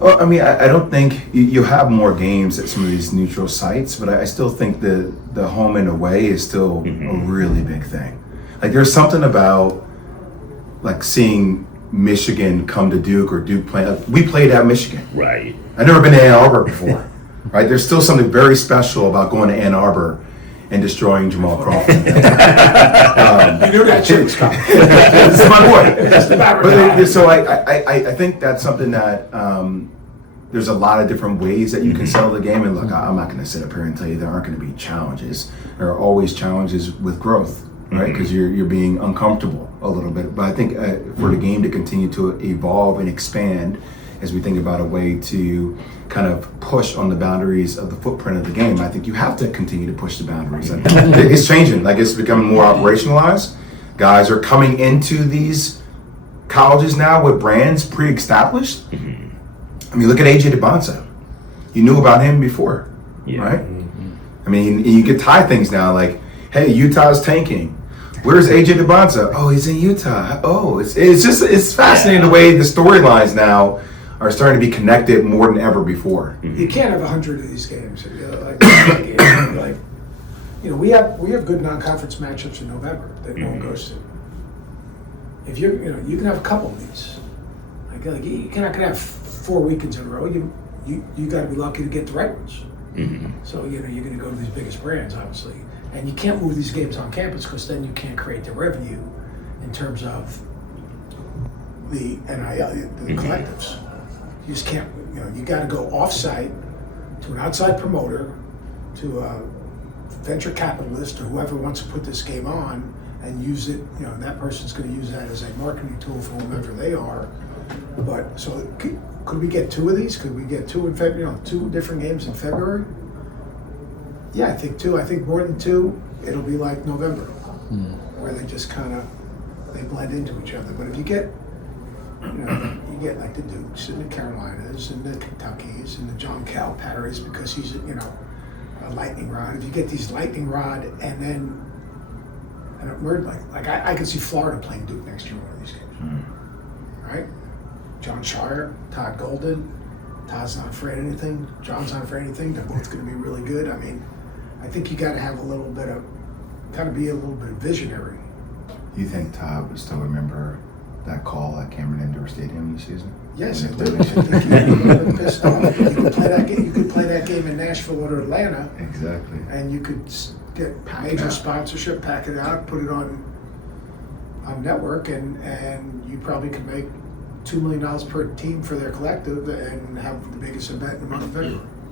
Well, I mean, I don't think you have more games at some of these neutral sites, but I still think the home and away is still a really big thing. Like, there's something about like seeing Michigan come to Duke or Duke play. Like, we played at Michigan. Right. I've never been to Ann Arbor before. Right? There's still something very special about going to Ann Arbor and destroying Jamal Crawford. You knew that shit was coming. This is my boy. That's the battery. But so I think that's something that there's a lot of different ways that you can settle the game. And look, I'm not going to sit up here and tell you there aren't going to be challenges. There are always challenges with growth, right? Because you're being uncomfortable a little bit. But I think for the game to continue to evolve and expand, as we think about a way to kind of push on the boundaries of the footprint of the game, I think you have to continue to push the boundaries. I think it's changing. Like, it's becoming more operationalized. Guys are coming into these colleges now with brands pre-established. I mean, look at AJ DeBonsa. You knew about him before, right? I mean, you could tie things now like, hey, Utah's tanking. Where's AJ DeBonsa? Oh, he's in Utah. Oh, it's fascinating the way the storylines now are starting to be connected more than ever before. You can't have 100 of these games. We have good non-conference matchups in November that no one goes to. If you can have a couple of these. Like you're not gonna have 4 weekends in a row. You got to be lucky to get the right ones. So you're gonna go to these biggest brands, obviously, and you can't move these games on campus because then you can't create the revenue in terms of the NIL, the collectives. You just can't, you got to go off-site to an outside promoter, to a venture capitalist or whoever wants to put this game on and use it, and that person's going to use that as a marketing tool for whomever they are. But, so could we get 2 of these? Could we get 2 in February, 2 different games in February? Yeah, I think 2. I think more than 2, it'll be like November, where they just kind of, they blend into each other. But if you get, you get like the Dukes and the Carolinas and the Kentuckys and the John Calipari's because he's, a lightning rod. If you get these lightning rod and then, I could see Florida playing Duke next year in one of these games, right? John Shire, Todd Golden. Todd's not afraid of anything. John's not afraid of anything. They're both going to be really good. I mean, I think you got to have a little bit of, be a little bit visionary. Do you think Todd would still remember that call at Cameron Indoor Stadium this season? Yes, I do. I think he would have been pissed off. You could play that game. You could play that game in Nashville or Atlanta. Exactly. And you could get major sponsorship, pack it out, put it on network, and you probably could make $2 million per team for their collective and have the biggest event in the month of February.